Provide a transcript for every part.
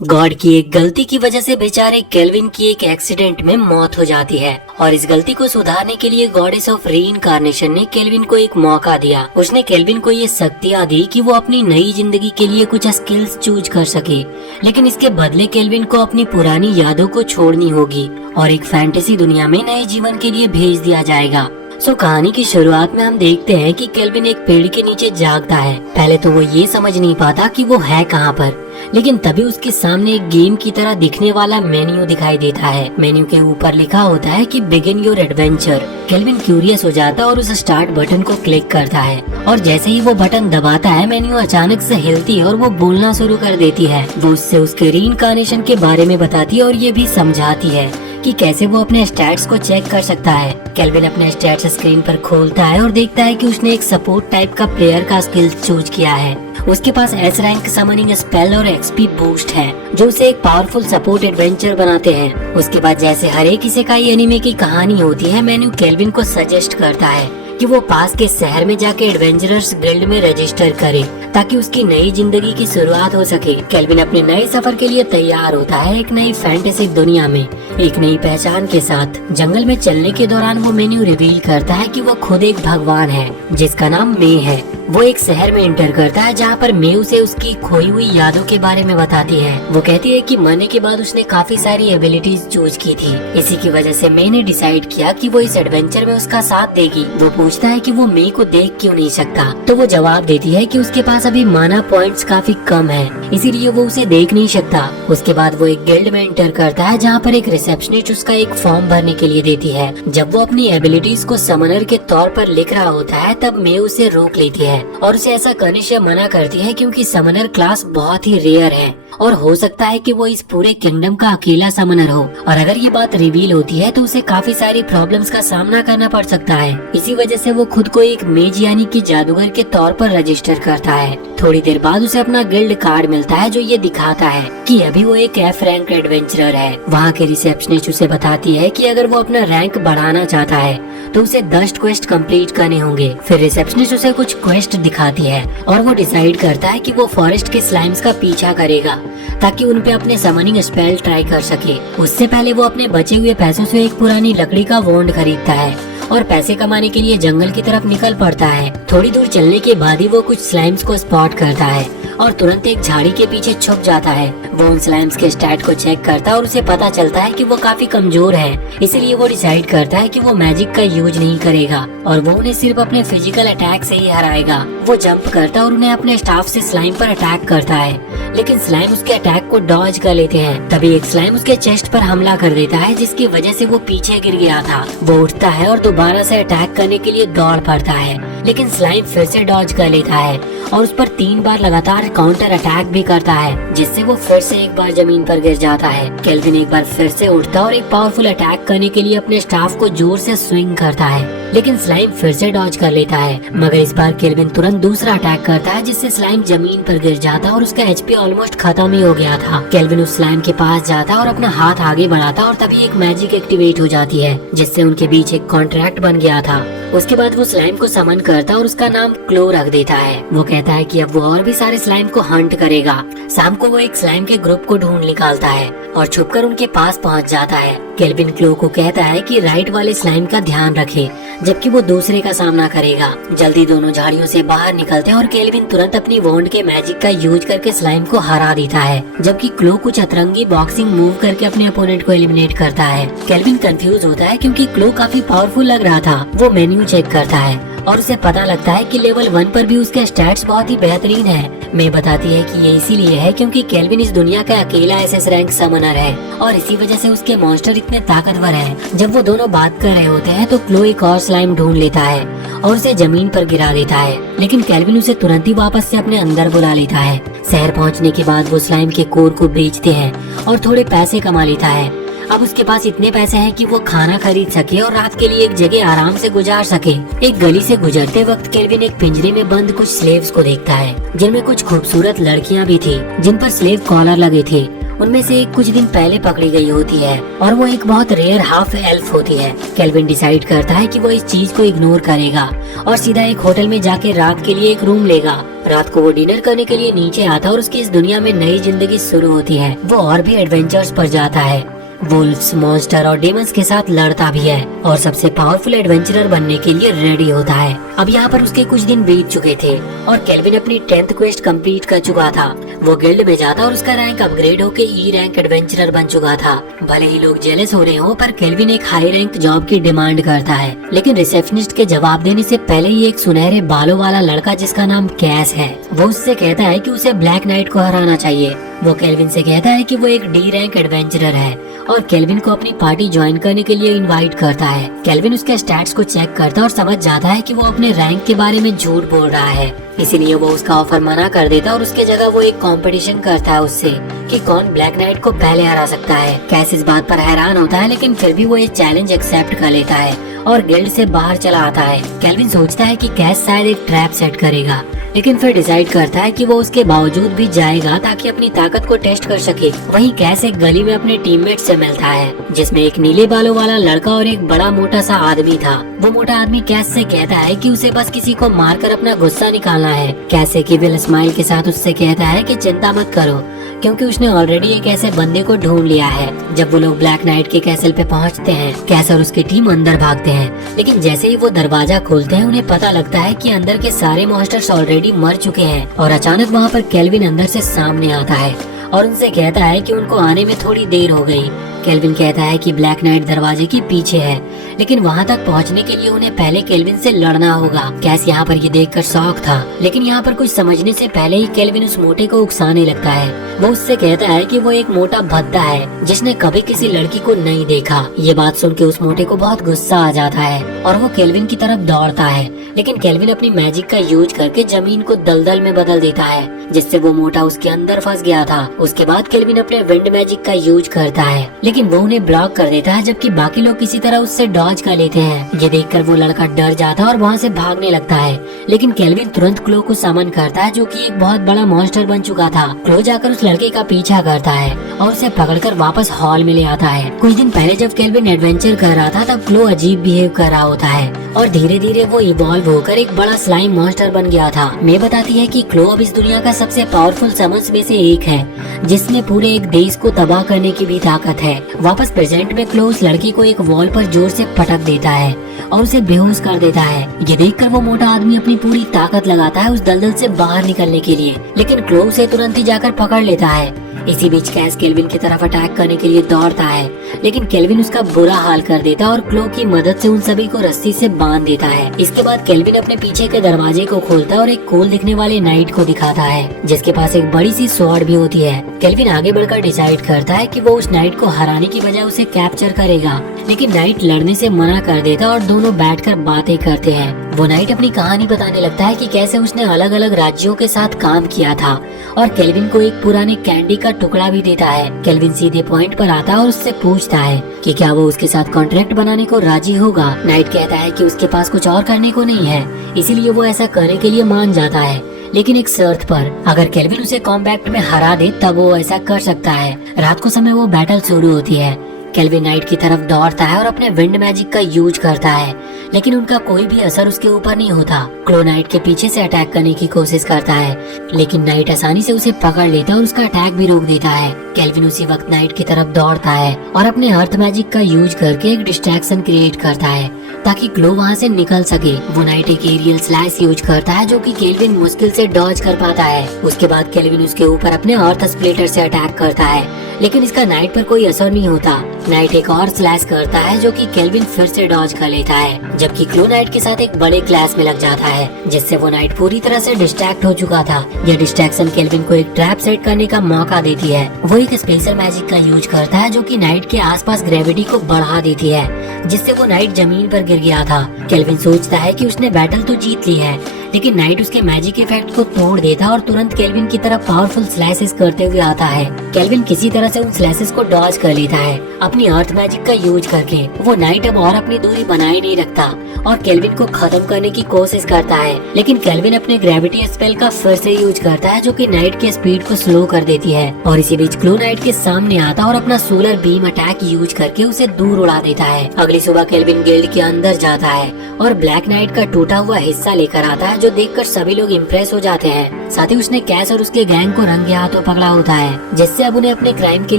God की एक गलती की वजह से बेचारे केल्विन की एक एक्सीडेंट में मौत हो जाती है और इस गलती को सुधारने के लिए गॉडेस ऑफ रीइंकार्नेशन ने केल्विन को एक मौका दिया। उसने केल्विन को ये शक्तियाँ दी कि वो अपनी नई जिंदगी के लिए कुछ स्किल्स चूज कर सके, लेकिन इसके बदले केल्विन को अपनी पुरानी यादों को छोड़नी होगी और एक फैंटेसी दुनिया में नए जीवन के लिए भेज दिया जाएगा। कहानी की शुरुआत में हम देखते हैं कि केल्विन एक पेड़ के नीचे जागता है। पहले तो वो ये समझ नहीं पाता कि वो है कहाँ पर, लेकिन तभी उसके सामने एक गेम की तरह दिखने वाला मेन्यू दिखाई देता है। मेन्यू के ऊपर लिखा होता है कि begin your adventure. Kelvin curious हो जाता है और उस स्टार्ट बटन को क्लिक करता है और जैसे ही वो बटन दबाता है मेन्यू अचानक से हिलती है और वो बोलना शुरू कर देती है। वो उससे उसके रीइंकार्नेशन के बारे में बताती है और ये भी समझाती है कि कैसे वो अपने स्टैट्स को चेक कर सकता है। केल्विन अपने स्टैट्स स्क्रीन पर खोलता है और देखता है कि उसने एक सपोर्ट टाइप का प्लेयर का स्किल चूज किया है। उसके पास एस रैंक समनिंग स्पेल और एक्सपी बूस्ट है जो उसे एक पावरफुल सपोर्ट एडवेंचर बनाते हैं। उसके बाद जैसे हर एक इसेकाई एनीमे की कहानी होती है, मेन्यू केल्विन को सजेस्ट करता है कि वो पास के शहर में जाके एडवेंचरर्स गिल्ड में रजिस्टर करे ताकि उसकी नई जिंदगी की शुरुआत हो सके। केल्विन अपने नए सफर के लिए तैयार होता है, एक नई फैंटेसी दुनिया में एक नई पहचान के साथ। जंगल में चलने के दौरान वो मेन्यू रिवील करता है कि वो खुद एक भगवान है जिसका नाम मे है। वो एक शहर में एंटर करता है जहाँ पर मे उसे उसकी खोई हुई यादों के बारे में बताती है। वो कहती है कि मरने के बाद उसने काफी सारी एबिलिटीज चूज की थी, इसी की वजह से मे ने डिसाइड किया कि वो इस एडवेंचर में उसका साथ देगी। वो पूछता है कि वो मे को देख क्यों नहीं सकता, तो वो जवाब देती है कि उसके पास अभी माना पॉइंट्स काफी कम है, इसीलिए वो उसे देख नहीं सकता। उसके बाद वो एक गिल्ड में एंटर करता है जहाँ पर एक रिसेप्शनिस्ट उसका एक फॉर्म भरने के लिए देती है। जब वो अपनी एबिलिटीज को समनर के तौर पर लिख रहा होता है तब मे उसे रोक लेती है और उसे ऐसा करने से मना करती है क्योंकि समनर क्लास बहुत ही रेयर है और हो सकता है कि वो इस पूरे किंगडम का अकेला समनर हो और अगर ये बात रिवील होती है तो उसे काफी सारी प्रॉब्लम्स का सामना करना पड़ सकता है। इसी वजह से वो खुद को एक मेज यानी कि जादूगर के तौर पर रजिस्टर करता है। थोड़ी देर बाद उसे अपना गिल्ड कार्ड मिलता है जो ये दिखाता है कि अभी वो एक एफ रैंक एडवेंचरर है। वहाँ के रिसेप्शनिस्ट उसे बताती है कि अगर वो अपना रैंक बढ़ाना चाहता है तो उसे 10 क्वेस्ट कंप्लीट करने होंगे। फिर रिसेप्शनिस्ट उसे कुछ क्वेस्ट दिखाती है और वो डिसाइड करता है कि वो फॉरेस्ट के स्लाइम्स का पीछा करेगा ताकि उन पे अपने समनिंग स्पेल ट्राई कर सके। उससे पहले वो अपने बचे हुए पैसों से एक पुरानी लकड़ी का वॉन्ड खरीदता है और पैसे कमाने के लिए जंगल की तरफ निकल पड़ता है। थोड़ी दूर चलने के बाद ही वो कुछ स्लाइम्स को स्पॉट करता है और तुरंत एक झाड़ी के पीछे छुप जाता है। वो उन स्लाइम्स के स्टैट को चेक करता है और उसे पता चलता है कि वो काफी कमजोर है, इसलिए वो डिसाइड करता है कि वो मैजिक का यूज नहीं करेगा और वो उन्हें सिर्फ अपने फिजिकल अटैक से ही हराएगा। वो जंप करता है और उन्हें अपने स्टाफ से स्लाइम पर अटैक करता है, लेकिन स्लाइम उसके अटैक को डॉज कर लेते हैं। तभी एक स्लाइम उसके चेस्ट पर हमला कर देता है जिसकी वजह से वो पीछे गिर गया था। वो उठता है और दोबारा से अटैक करने के लिए दौड़ पड़ता है, लेकिन स्लाइम फिर से डॉज कर लेता है और उस पर 3 बार लगातार काउंटर अटैक भी करता है, जिससे वो फिर से एक बार जमीन पर गिर जाता है। केल्विन एक बार फिर से उठता और एक पावरफुल अटैक करने के लिए अपने स्टाफ को जोर से स्विंग करता है, लेकिन स्लाइम फिर से डॉज कर लेता है। मगर इस बार केल्विन तुरंत दूसरा अटैक करता है जिससे स्लाइम जमीन पर गिर जाता और उसका एचपी ऑलमोस्ट खत्म ही हो गया था। केल्विन उस स्लाइम के पास जाता और अपना हाथ आगे बढ़ाता और तभी एक मैजिक एक्टिवेट हो जाती है जिससे उनके बीच एक कॉन्ट्रैक्ट बन गया था। उसके बाद वो स्लाइम को समन करता और उसका नाम क्लो रख देता है। वो कहता है कि अब वो और भी सारे स्लाइम को हंट करेगा। शाम को वो एक स्लाइम के ग्रुप को ढूंढ निकालता है और छुपकर उनके पास पहुंच जाता है। केल्विन क्लो को कहता है कि राइट वाले स्लाइम का ध्यान रखे जबकि वो दूसरे का सामना करेगा। जल्दी दोनों झाड़ियों से बाहर निकलते हैं और केल्विन तुरंत अपनी वॉन्ड के मैजिक का यूज करके स्लाइम को हरा देता है, जबकि क्लो कुछ अतरंगी बॉक्सिंग मूव करके अपने अपोनेंट को एलिमिनेट करता है। केल्विन कंफ्यूज होता है क्योंकि क्लो काफी पावरफुल लग रहा था। वो मेन्यू चेक करता है और उसे पता लगता है कि लेवल 1 पर भी उसके स्टैट्स बहुत ही बेहतरीन है। मे बताती है कि ये इसीलिए है क्योंकि केल्विन इस दुनिया का अकेला एसएस रैंक समनर है और इसी वजह से उसके मॉन्स्टर इतने ताकतवर हैं। जब वो दोनों बात कर रहे होते हैं तो क्लो एक और स्लाइम ढूंढ लेता है और उसे जमीन पर गिरा देता है, लेकिन केल्विन उसे तुरंत ही वापस से अपने अंदर बुला लेता है। शहर पहुँचने के बाद वो स्लाइम के कोर को बेचते हैं और थोड़े पैसे कमा लेता है। अब उसके पास इतने पैसे हैं कि वो खाना खरीद सके और रात के लिए एक जगह आराम से गुजार सके। एक गली से गुजरते वक्त केल्विन एक पिंजरे में बंद कुछ स्लेव्स को देखता है जिनमें कुछ खूबसूरत लड़कियां भी थी जिन पर स्लेव कॉलर लगे थे। उनमें से एक कुछ दिन पहले पकड़ी गई होती है और वो एक बहुत रेयर हाफ एल्फ होती है। केल्विन डिसाइड करता है कि वो इस चीज को इग्नोर करेगा और सीधा एक होटल में जाके रात के लिए एक रूम लेगा। रात को वो डिनर करने के लिए नीचे आता है और उसकी इस दुनिया में नई जिंदगी शुरू होती है। वो और भी एडवेंचर्स पर जाता है, वुल्फ्स, मॉन्स्टर और डेमंस के साथ लड़ता भी है और सबसे पावरफुल एडवेंचरर बनने के लिए रेडी होता है। अब यहाँ पर उसके कुछ दिन बीत चुके थे और केल्विन अपनी 10th क्वेस्ट कंप्लीट कर चुका था। वो गिल्ड में जाता और उसका रैंक अपग्रेड होके ई रैंक एडवेंचरर बन चुका था। भले ही लोग जेलस हो रहे हो, पर केल्विन एक हाई रैंक जॉब की डिमांड करता है। लेकिन रिसेप्शनिस्ट के जवाब देने से पहले ही एक सुनहरे बालों वाला लड़का जिसका नाम कैस है, वो उससे कहता है कि उसे ब्लैक नाइट को हराना चाहिए। वो केल्विन से कहता है कि वो एक डी रैंक एडवेंचरर है और केल्विन को अपनी पार्टी ज्वाइन करने के लिए इनवाइट करता है। केल्विन उसके स्टैट्स को चेक करता है और समझ जाता है कि वो अपने रैंक के बारे में झूठ बोल रहा है, इसीलिए वो उसका ऑफर मना कर देता है और उसके जगह वो एक कंपटीशन करता है उससे कि कौन ब्लैक नाइट को पहले हरा सकता है। कैस इस बात पर हैरान होता है, लेकिन फिर भी वो ये चैलेंज एक्सेप्ट कर लेता है और गिल्ड से बाहर चला आता है। केल्विन सोचता है कि कैस शायद एक ट्रैप सेट करेगा, लेकिन फिर डिसाइड करता है कि वो उसके बावजूद भी जाएगा ताकि अपनी ताकत को टेस्ट कर सके। वहीं कैस एक गली में अपने टीममेट से मिलता है जिसमें एक नीले बालों वाला लड़का और एक बड़ा मोटा सा आदमी था। वो मोटा आदमी कैस से कहता है कि उसे बस किसी को मारकर अपना गुस्सा निकालना है। कैस एक इविल स्माइल के साथ उससे कहता है कि चिंता मत करो, क्योंकि उसने ऑलरेडी एक ऐसे बंदे को ढूंढ लिया है। जब वो लोग ब्लैक नाइट के कैसल पे पहुंचते हैं, कैस और उसकी टीम अंदर भागते हैं, लेकिन जैसे ही वो दरवाजा खोलते हैं उन्हें पता लगता है कि अंदर के सारे मॉन्स्टर्स ऑलरेडी मर चुके हैं। और अचानक वहाँ पर केल्विन अंदर से सामने आता है और उनसे कहता है कि उनको आने में थोड़ी देर हो गई। केल्विन कहता है कि ब्लैक नाइट दरवाजे के पीछे है, लेकिन वहाँ तक पहुँचने के लिए उन्हें पहले केल्विन से लड़ना होगा। कैस यहाँ पर ये देखकर शॉक था, लेकिन यहाँ पर कुछ समझने से पहले ही केल्विन उस मोटे को उकसाने लगता है। वो उससे कहता है कि वो एक मोटा भद्दा है जिसने कभी किसी लड़की को नहीं देखा। ये बात सुन के उस मोटे को बहुत गुस्सा आ जाता है और वो केल्विन की तरफ दौड़ता है, लेकिन केल्विन अपनी मैजिक का यूज करके जमीन को दलदल में बदल देता है, जिससे वो मोटा उसके अंदर फंस गया था। उसके बाद केल्विन अपने विंड मैजिक का यूज करता है, लेकिन वो उन्हें ब्लॉक कर देता है, जबकि बाकी लोग किसी तरह उससे डॉज कर लेते हैं। ये देखकर वो लड़का डर जाता है और वहाँ से भागने लगता है, लेकिन केल्विन तुरंत क्लो को समन करता है जो कि एक बहुत बड़ा मॉन्स्टर बन चुका था। क्लो जाकर उस लड़के का पीछा करता है और उसे पकड़कर वापस हॉल में ले आता है। कुछ दिन पहले जब केल्विन एडवेंचर कर रहा था तब क्लो अजीब बिहेव कर रहा होता है और धीरे धीरे वो इवॉल्व होकर एक बड़ा स्लाइम मॉन्स्टर बन गया था। मैं बताती है कि क्लो अब इस दुनिया का सबसे पावरफुल समन्स में से एक है, जिसने पूरे एक देश को तबाह करने की भी ताकत है। वापस प्रेजेंट में क्लो उस लड़की को एक वॉल पर जोर से पटक देता है और उसे बेहोश कर देता है। ये देखकर वो मोटा आदमी अपनी पूरी ताकत लगाता है उस दलदल से बाहर निकलने के लिए, लेकिन क्लो उसे तुरंत ही जाकर पकड़ लेता है। इसी बीच कैस केल्विन की तरफ अटैक करने के लिए दौड़ता है, लेकिन केल्विन उसका बुरा हाल कर देता है और क्लो की मदद से उन सभी को रस्सी से बांध देता है। इसके बाद केल्विन अपने पीछे के दरवाजे को खोलता है और एक कूल दिखने वाले नाइट को दिखाता है जिसके पास एक बड़ी सी स्वॉर्ड भी होती है। केल्विन आगे बढ़कर डिसाइड करता है कि वो उस नाइट को हराने की बजाय उसे कैप्चर करेगा, लेकिन नाइट लड़ने से मना कर देता है और दोनों बैठकर बातें करते हैं। वो नाइट अपनी कहानी बताने लगता है कि कैसे उसने अलग अलग राज्यों के साथ काम किया था और केल्विन को एक पुराने कैंडी का टुकड़ा भी देता है। केल्विन सीधे पॉइंट पर आता है और उससे पूछता है कि क्या वो उसके साथ कॉन्ट्रैक्ट बनाने को राजी होगा। नाइट कहता है कि उसके पास कुछ और करने को नहीं है, इसीलिए वो ऐसा करने के लिए मान जाता है, लेकिन एक शर्त पर, अगर केल्विन उसे कॉम्बैट में हरा दे तब वो ऐसा कर सकता है। रात को समय वो बैटल शुरू होती है। केल्विन नाइट की तरफ दौड़ता है और अपने विंड मैजिक का यूज करता है, लेकिन उनका कोई भी असर उसके ऊपर नहीं होता। क्लो नाइट के पीछे से अटैक करने की कोशिश करता है, लेकिन नाइट आसानी से उसे पकड़ लेता है और उसका अटैक भी रोक देता है। केल्विन उसी वक्त नाइट की तरफ दौड़ता है और अपने अर्थ मैजिक का यूज करके एक डिस्ट्रैक्शन क्रिएट करता है ताकि क्लो वहाँ से निकल सके। वो नाइट एक एरियल स्लैश यूज करता है जो कि केल्विन मुश्किल से डॉज कर पाता है। उसके बाद केल्विन उसके ऊपर अपने अर्थ स्प्लिटर से अटैक करता है, लेकिन इसका नाइट पर कोई असर नहीं होता। नाइट एक और स्लैश करता है जो कि केल्विन फिर से डॉज कर लेता है, जबकि क्लो नाइट के साथ एक बड़े क्लैश में लग जाता है, जिससे वो नाइट पूरी तरह से डिस्ट्रैक्ट हो चुका था। यह डिस्ट्रैक्शन केल्विन को एक ट्रैप सेट करने का मौका देती है। वो एक स्पेशल मैजिक का यूज करता है जो कि नाइट के आसपास ग्रेविटी को बढ़ा देती है, जिससे वो नाइट जमीन पर गिर गया था। केल्विन सोचता है कि उसने बैटल तो जीत ली है, लेकिन नाइट उसके मैजिक इफेक्ट को तोड़ देता और तुरंत केल्विन की तरफ पावरफुल स्लैसेस करते हुए आता है। केल्विन किसी तरह से उन स्लैसेस को डॉज कर लेता है अपनी अर्थ मैजिक का यूज करके। वो नाइट अब और अपनी दूरी बनाए नहीं रखता और केल्विन को खत्म करने की कोशिश करता है, लेकिन केल्विन अपने ग्रेविटी स्पेल का फिर से यूज करता है जो कि नाइट के स्पीड को स्लो कर देती है। और इसी बीच क्लो नाइट के सामने आता और अपना सोलर बीम अटैक यूज करके उसे दूर उड़ा देता है। अगली सुबह केल्विन गिल्ड के अंदर जाता है और ब्लैक नाइट का टूटा हुआ हिस्सा लेकर आता है जो देखकर सभी लोग इम्प्रेस हो जाते हैं। साथ ही उसने कैस और उसके गैंग को रंगे हाथों पकड़ा होता है, जिससे अब उन्हें अपने क्राइम के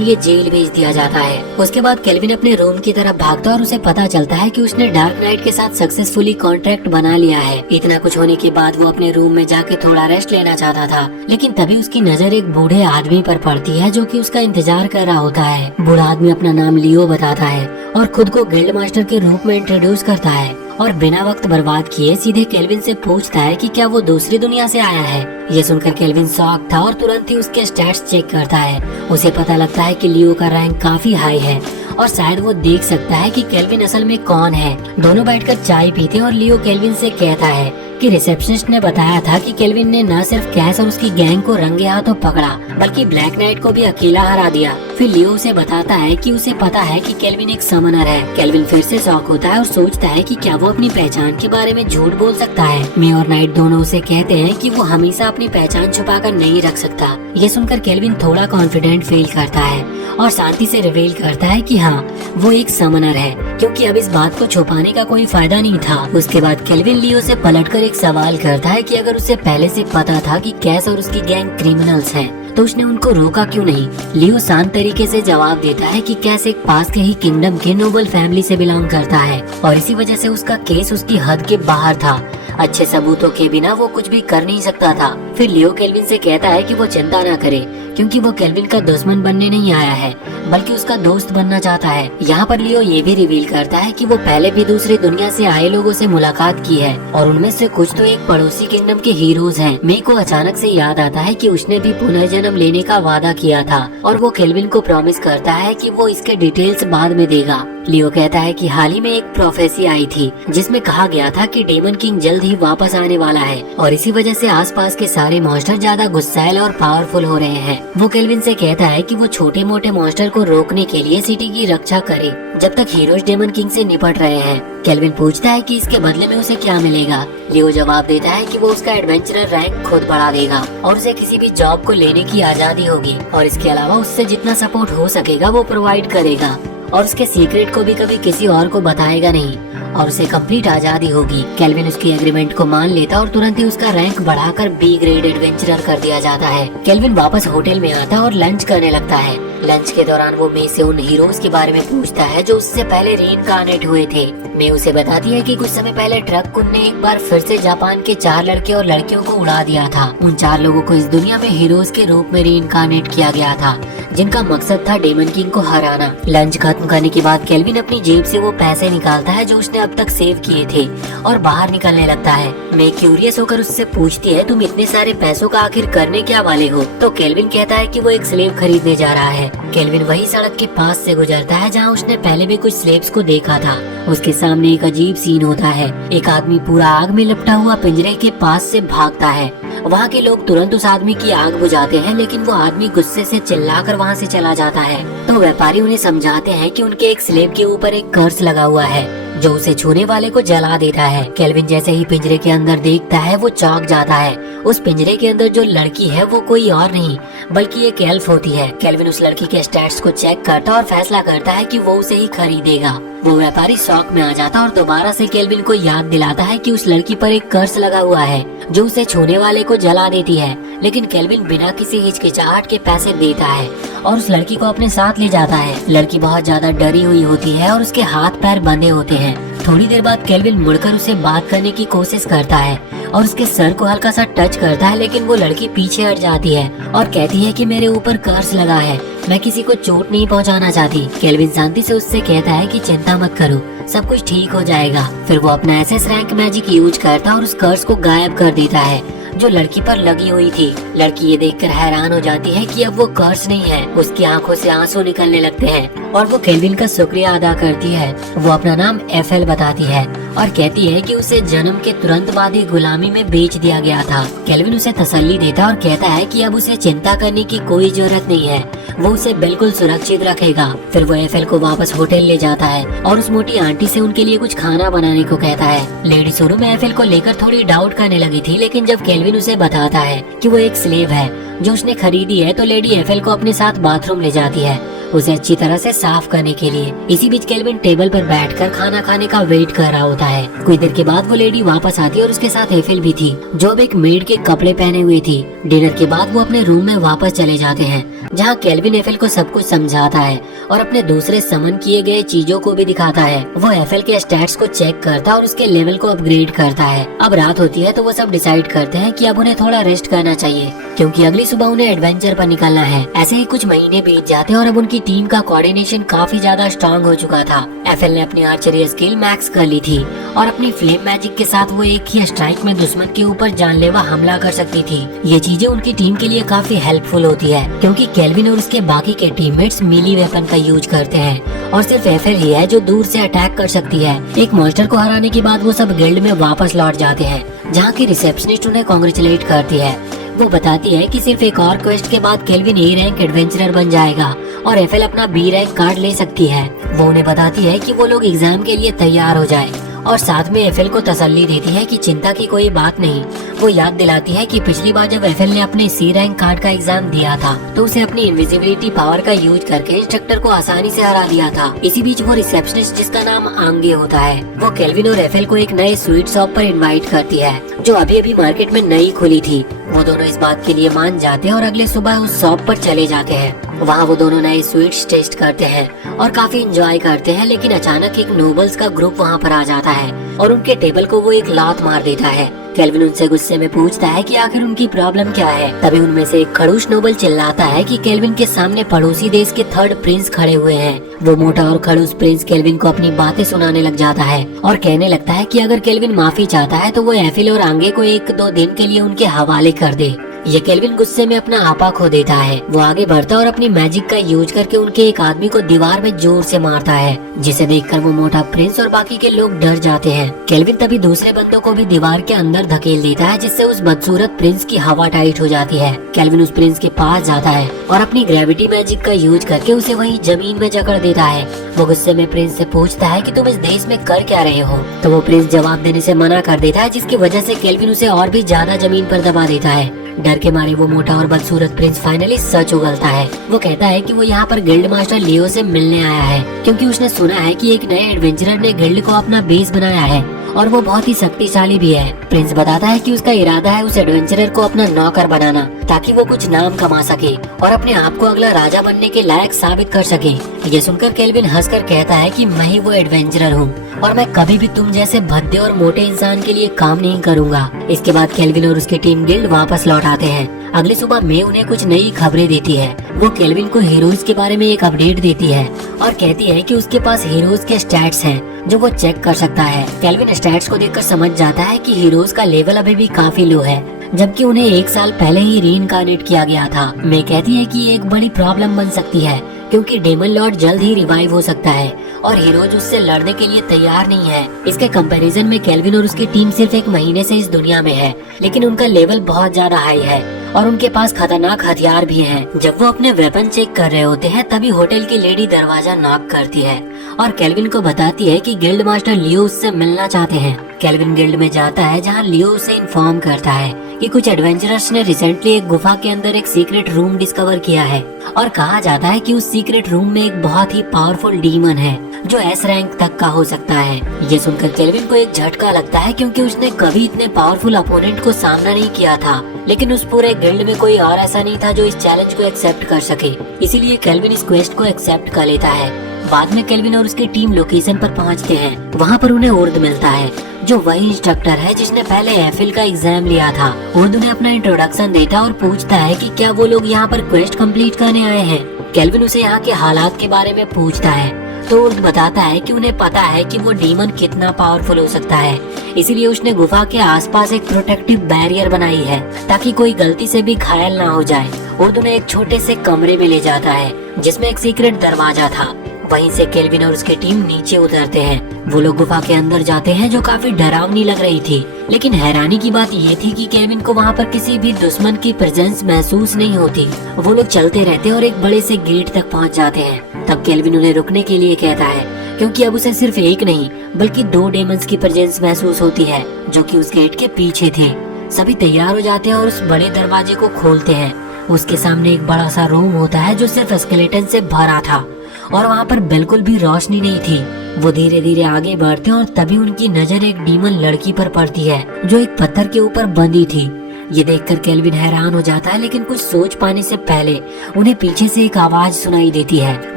लिए जेल भेज दिया जाता है। उसके बाद केल्विन अपने रूम की तरफ भागता और उसे पता चलता है कि उसने डार्क नाइट के साथ सक्सेसफुली कॉन्ट्रैक्ट बना लिया है। इतना कुछ होने के बाद वो अपने रूम में जाके थोड़ा रेस्ट लेना चाहता था, लेकिन तभी उसकी नजर एक बूढ़े आदमी पर पड़ती है जो कि उसका इंतजार कर रहा होता है। बूढ़ा आदमी अपना नाम लियो बताता है और खुद को गिल्ड मास्टर के रूप में इंट्रोड्यूस करता है और बिना वक्त बर्बाद किए सीधे केल्विन से पूछता है कि क्या वो दूसरी दुनिया से आया है। ये सुनकर केल्विन शॉक था और तुरंत ही उसके स्टैट्स चेक करता है। उसे पता लगता है कि लियो का रैंक काफी हाई है और शायद वो देख सकता है कि केल्विन असल में कौन है। दोनों बैठकर चाय पीते और लियो केल्विन से कहता है कि रिसेप्शनिस्ट ने बताया था कि केल्विन ने न सिर्फ कैस और उसकी गैंग को रंगे हाथों पकड़ा बल्कि ब्लैक नाइट को भी अकेला हरा दिया। फिर लियो उसे बताता है कि उसे पता है कि केल्विन एक समनर है। केल्विन फिर से शॉक होता है और सोचता है कि क्या वो अपनी पहचान के बारे में झूठ बोल सकता है। मे और नाइट दोनों उसे कहते हैं कि वो हमेशा अपनी पहचान छुपाकर नहीं रख सकता। ये सुनकर केल्विन थोड़ा कॉन्फिडेंट फील करता है और शांति से रिवील करता है कि हाँ वो एक समनर है, क्योंकि अब इस बात को छुपाने का कोई फायदा नहीं था। उसके बाद केल्विन लियो से पलटकर एक सवाल करता है कि अगर उसे पहले से पता था कि कैस और उसकी गैंग क्रिमिनल्स हैं, तो उसने उनको रोका क्यों नहीं। लियो शांत तरीके से जवाब देता है कि कैस एक पास के ही किंगडम के नोबल फैमिली से बिलोंग करता है और इसी वजह से उसका केस उसकी हद के बाहर था। अच्छे सबूतों के बिना वो कुछ भी कर नहीं सकता था। फिर लियो केल्विन से कहता है कि वो चिंता ना करे, क्योंकि वो केल्विन का दुश्मन बनने नहीं आया है बल्कि उसका दोस्त बनना चाहता है। यहाँ पर लियो ये भी रिवील करता है कि वो पहले भी दूसरी दुनिया से आए लोगों से मुलाकात की है और उनमें से कुछ तो एक पड़ोसी किंगडम के हीरोज हैं। मे को अचानक से याद आता है कि उसने भी पुनर्जन्म लेने का वादा किया था और वो केल्विन को प्रॉमिस करता है कि वो इसके डिटेल्स बाद में देगा। लियो कहता है कि हाल ही में एक प्रोफेसी आई थी जिसमें कहा गया था कि डेमन किंग जल्द ही वापस आने वाला है और इसी वजह से आसपास के सारे मॉन्स्टर ज्यादा गुस्सैल और पावरफुल हो रहे हैं। वो केल्विन से कहता है कि वो छोटे मोटे मॉन्स्टर को रोकने के लिए सिटी की रक्षा करे जब तक हीरोज डेमन किंग से निपट रहे हैं। केल्विन पूछता है कि इसके बदले में उसे क्या मिलेगा। लियो जवाब देता है कि वो उसका एडवेंचरर रैंक खुद बढ़ा देगा और उसे किसी भी जॉब को लेने की आजादी होगी और इसके अलावा उससे जितना सपोर्ट हो सकेगा वो प्रोवाइड करेगा और उसके सीक्रेट को भी कभी किसी और को बताएगा नहीं और उसे कंप्लीट आजादी होगी। केल्विन उसकी एग्रीमेंट को मान लेता और तुरंत ही उसका रैंक बढ़ाकर बी ग्रेड एडवेंचरर कर दिया जाता है। केल्विन वापस होटल में आता और लंच करने लगता है। लंच के दौरान वो मे से उन हीरोज के बारे में पूछता है जो उससे पहले रीइंकार्नेट हुए थे। मे उसे बताती है कि कुछ समय पहले ट्रक कुन ने एक बार फिर से जापान के 4 लड़के और लड़कियों को उड़ा दिया था। उन 4 लोगों को इस दुनिया में हीरोज के रूप में रीइंकार्नेट किया गया था जिनका मकसद था डेमन किंग को हराना। लंच खत्म करने के बाद केल्विन अपनी जेब से वो पैसे निकालता है जो उसने अब तक सेव किए थे और बाहर निकलने लगता है। मे क्यूरियस होकर उससे पूछती है तुम इतने सारे पैसों का आखिर करने क्या वाले हो। तो केल्विन कहता है कि वो एक स्लेव खरीदने जा रहा है। केल्विन वही सड़क के पास से गुजरता है जहाँ उसने पहले भी कुछ स्लेव्स को देखा था। उसके सामने एक अजीब सीन होता है। एक आदमी पूरा आग में लिपटा हुआ पिंजरे के पास से भागता है। वहाँ के लोग तुरंत उस आदमी की आग बुझाते हैं, लेकिन वो आदमी गुस्से से चिल्लाकर वहाँ से चला जाता है। तो व्यापारी उन्हें समझाते हैं कि उनके एक स्लेव के ऊपर एक कर्स लगा हुआ है जो उसे छूने वाले को जला देता है। केल्विन जैसे ही पिंजरे के अंदर देखता है वो चौंक जाता है। उस पिंजरे के अंदर जो लड़की है वो कोई और नहीं बल्कि एक एल्फ होती है। केल्विन उस लड़की के स्टैट्स को चेक करता और फैसला करता है कि वो उसे ही खरीदेगा। वो व्यापारी शौक में आ जाता और दोबारा से केल्विन को याद दिलाता है कि उस लड़की पर एक कर्स लगा हुआ है जो उसे छूने वाले को जला देती है। लेकिन केल्विन बिना किसी हिचकिचाहट के पैसे देता है और उस लड़की को अपने साथ ले जाता है। लड़की बहुत ज्यादा डरी हुई होती है और उसके हाथ पैर बंधे होते हैं। थोड़ी देर बाद केल्विन मुड़कर उसे बात करने की कोशिश करता है और उसके सर को हल्का सा टच करता है, लेकिन वो लड़की पीछे हट जाती है और कहती है कि मेरे ऊपर कर्स लगा है, मैं किसी को चोट नहीं पहुंचाना चाहती। केल्विन शांति से उससे कहता है कि चिंता मत करो, सब कुछ ठीक हो जाएगा। फिर वो अपना एसएस रैंक मैजिक यूज करता और उस कर्स को गायब कर देता है। जो लड़की पर लगी हुई थी। लड़की ये देखकर हैरान हो जाती है कि अब वो कर्स नहीं है। उसकी आंखों से आंसू निकलने लगते हैं और वो केल्विन का शुक्रिया अदा करती है। वो अपना नाम एफएल बताती है और कहती है कि उसे जन्म के तुरंत बाद ही गुलामी में बेच दिया गया था। केल्विन उसे तसल्ली देता और कहता है कि अब उसे चिंता करने की कोई जरूरत नहीं है, वो उसे बिल्कुल सुरक्षित रखेगा। फिर वो एफएल को वापस होटल ले जाता है और उस मोटी आंटी से उनके लिए कुछ खाना बनाने को कहता है। लेडी शुरू में एफएल को लेकर थोड़ी डाउट करने लगी थी, लेकिन जब केल्विन उसे बताता है कि वो एक स्लेव है जो उसने खरीदी है, तो लेडी एफएल को अपने साथ बाथरूम ले जाती है उसे अच्छी तरह से साफ करने के लिए। इसी बीच केल्विन टेबल पर बैठकर खाना खाने का वेट कर रहा होता है। कुछ देर के बाद वो लेडी वापस आती है और उसके साथ एफिल भी थी, जो अब एक मेड के कपड़े पहने हुई थी। डिनर के बाद वो अपने रूम में वापस चले जाते हैं, जहाँ केल्विन एफिल को सब कुछ समझाता है और अपने दूसरे समन किए गए चीजों को भी दिखाता है। वो एफिल के स्टैट्स को चेक करता है और उसके लेवल को अपग्रेड करता है। अब रात होती है तो वो सब डिसाइड करते हैं कि अब उन्हें थोड़ा रेस्ट करना चाहिए, क्योंकि अगली सुबह उन्हें एडवेंचर पर निकलना है। ऐसे ही कुछ महीने बीत जाते हैं और अब उनकी टीम का कोऑर्डिनेशन काफी ज्यादा स्ट्रांग हो चुका था। एफएल ने अपनी आर्चरी स्किल मैक्स कर ली थी और अपनी फ्लेम मैजिक के साथ वो एक ही स्ट्राइक में दुश्मन के ऊपर जानलेवा हमला कर सकती थी। ये चीजें उनकी टीम के लिए काफी हेल्पफुल होती है, क्योंकि केल्विन और उसके बाकी के टीममेट्स मीली वेपन का यूज करते हैं और सिर्फ एफएल ही है जो दूर से अटैक कर सकती है। एक मॉन्स्टर को हराने के बाद वो सब गिल्ड में वापस लौट जाते हैं, जहाँ की रिसेप्शनिस्ट उन्हें कांग्रेचुलेट करती है। वो बताती है कि सिर्फ एक और क्वेस्ट के बाद केल्विन ए रैंक एडवेंचरर बन जाएगा और एफएल अपना बी रैंक कार्ड ले सकती है। वो उन्हें बताती है कि वो लोग एग्जाम के लिए तैयार हो जाएं और साथ में एफएल को तसल्ली देती है कि चिंता की कोई बात नहीं। वो याद दिलाती है कि पिछली बार जब एफएल ने अपने सी रैंक कार्ड का एग्जाम दिया था तो उसे अपनी इनविजिबिलिटी पावर का यूज करके इंस्ट्रक्टर को आसानी से हरा दिया था। इसी बीच वो रिसेप्शनिस्ट, जिसका नाम आंगे होता है, वो केल्विन और एफएल को एक नए स्वीट शॉप पर इनवाइट करती है जो अभी अभी मार्केट में नई खुली थी। वो दोनों इस बात के लिए मान जाते हैं और अगले सुबह उस शॉप पर चले जाते हैं। वहाँ वो दोनों नए स्वीट्स टेस्ट करते हैं और काफी एंजॉय करते हैं, लेकिन अचानक एक नोबल्स का ग्रुप वहाँ पर आ जाता है और उनके टेबल को वो एक लात मार देता है। केल्विन उनसे गुस्से में पूछता है कि आखिर उनकी प्रॉब्लम क्या है। तभी उनमें से एक खड़ूस नोबल चिल्लाता है कि केल्विन के सामने पड़ोसी देश के थर्ड प्रिंस खड़े हुए हैं। वो मोटा और खड़ूस प्रिंस केल्विन को अपनी बातें सुनाने लग जाता है और कहने लगता है कि अगर केल्विन माफी चाहता है तो वो एफिल और आंगे को 1-2 दिन के लिए उनके हवाले कर दे। ये केल्विन गुस्से में अपना आपा खो देता है। वो आगे बढ़ता और अपनी मैजिक का यूज करके उनके एक आदमी को दीवार में जोर से मारता है, जिसे देखकर वो मोटा प्रिंस और बाकी के लोग डर जाते हैं। केल्विन तभी दूसरे बंदों को भी दीवार के अंदर धकेल देता है, जिससे उस बदसूरत प्रिंस की हवा टाइट हो जाती है। केल्विन उस प्रिंस के पास जाता है और अपनी ग्रेविटी मैजिक का यूज करके उसे वहीं जमीन में जकड़ देता है। वो गुस्से में प्रिंस से पूछता है कि तुम इस देश में कर क्या रहे हो, तो वो प्रिंस जवाब देने से मना कर देता है, जिसकी वजह से केल्विन उसे और भी ज्यादा जमीन पर दबा देता है। डर के मारे वो मोटा और बदसूरत प्रिंस फाइनली सच उगलता है। वो कहता है कि वो यहाँ पर गिल्ड मास्टर लियो से मिलने आया है, क्योंकि उसने सुना है कि एक नए एडवेंचरर ने गिल्ड को अपना बेस बनाया है और वो बहुत ही शक्तिशाली भी है। प्रिंस बताता है कि उसका इरादा है उस एडवेंचरर को अपना नौकर बनाना, ताकि वो कुछ नाम कमा सके और अपने आप को अगला राजा बनने के लायक साबित कर सके। ये सुनकर केल्विन हंसकर कहता है कि मैं ही वो एडवेंचरर हूँ और मैं कभी भी तुम जैसे भद्दे और मोटे इंसान के लिए काम नहीं करूँगा। इसके बाद केल्विन और उसकी टीम गिल्ड वापस लौट आते हैं। अगली सुबह मे उन्हें कुछ नई खबरें देती है। वो केल्विन को हीरोज के बारे में एक अपडेट देती है और कहती है कि उसके पास हीरोज के स्टैट्स हैं जो वो चेक कर सकता है। केल्विन स्टैट्स को देखकर समझ जाता है कि हीरोज का लेवल अभी भी काफी लो है, जबकि उन्हें 1 साल पहले ही रीइंकार्नेट किया गया था। मे कहती है कि ये एक बड़ी प्रॉब्लम बन सकती है, क्योंकि डेमन लॉर्ड जल्द ही रिवाइव हो सकता है और हीरोज उससे लड़ने के लिए तैयार नहीं है। इसके कंपैरिजन में केल्विन और उसकी टीम सिर्फ 1 महीने से इस दुनिया में है, लेकिन उनका लेवल बहुत ज्यादा हाई है और उनके पास खतरनाक हथियार भी हैं। जब वो अपने वेपन चेक कर रहे होते हैं, तभी होटल की लेडी दरवाजा नॉक करती है और केल्विन को बताती है कि गिल्ड मास्टर लियो उससे मिलना चाहते हैं। केल्विन गिल्ड में जाता है, जहाँ लियो उसे इन्फॉर्म करता है कि कुछ एडवेंचरर्स ने रिसेंटली एक गुफा के अंदर एक सीक्रेट रूम डिस्कवर किया है और कहा जाता है कि उस सीक्रेट रूम में एक बहुत ही पावरफुल डीमन है जो एस रैंक तक का हो सकता है। ये सुनकर केल्विन को एक झटका लगता है, क्योंकि उसने कभी इतने पावरफुल अपोनेंट को सामना नहीं किया था, लेकिन उस पूरे गिल्ड में कोई और ऐसा नहीं था जो इस चैलेंज को एक्सेप्ट कर सके। इसीलिए केल्विन इस क्वेस्ट को एक्सेप्ट कर लेता है। बाद में केल्विन और उसकी टीम लोकेशन पर पहुंचते हैं। वहाँ पर उन्हें उर्द मिलता है, जो वही इंस्ट्रक्टर है जिसने पहले एफिल का एग्जाम लिया था। उर्द ने अपना इंट्रोडक्शन देता और पूछता है कि क्या वो लोग यहाँ पर क्वेस्ट कंप्लीट करने आए हैं। केल्विन उसे यहाँ के हालात के बारे में पूछता है, तो उर्द बताता है कि उन्हें पता है कि वो डीमन कितना पावरफुल हो सकता है, इसीलिए उसने गुफा के आसपास एक प्रोटेक्टिव बैरियर बनाई है ताकि कोई गलती से भी घायल ना हो जाए। उर्द उन्हें एक छोटे से कमरे में ले जाता है जिसमें एक सीक्रेट दरवाजा था। वहीं से केल्विन और उसकी टीम नीचे उतरते हैं। वो लोग गुफा के अंदर जाते हैं जो काफी डरावनी लग रही थी, लेकिन हैरानी की बात ये थी कि केल्विन को वहाँ पर किसी भी दुश्मन की प्रेजेंस महसूस नहीं होती। वो लोग चलते रहते हैं और एक बड़े से गेट तक पहुँच जाते हैं। तब केल्विन उन्हें रुकने के लिए कहता है क्योंकि अब उसे सिर्फ एक नहीं बल्कि 2 डेमंस की प्रेजेंस महसूस होती है जो कि उस गेट के पीछे थे। सभी तैयार हो जाते हैं और उस बड़े दरवाजे को खोलते हैं। उसके सामने एक बड़ा सा रूम होता है जो सिर्फ स्केलेटन से भरा था और वहाँ पर बिल्कुल भी रोशनी नहीं थी। वो धीरे धीरे आगे बढ़ते हैं और तभी उनकी नजर एक डीमन लड़की पर पड़ती है जो एक पत्थर के ऊपर बंधी थी। ये देखकर केल्विन हैरान हो जाता है, लेकिन कुछ सोच पाने से पहले उन्हें पीछे से एक आवाज सुनाई देती है।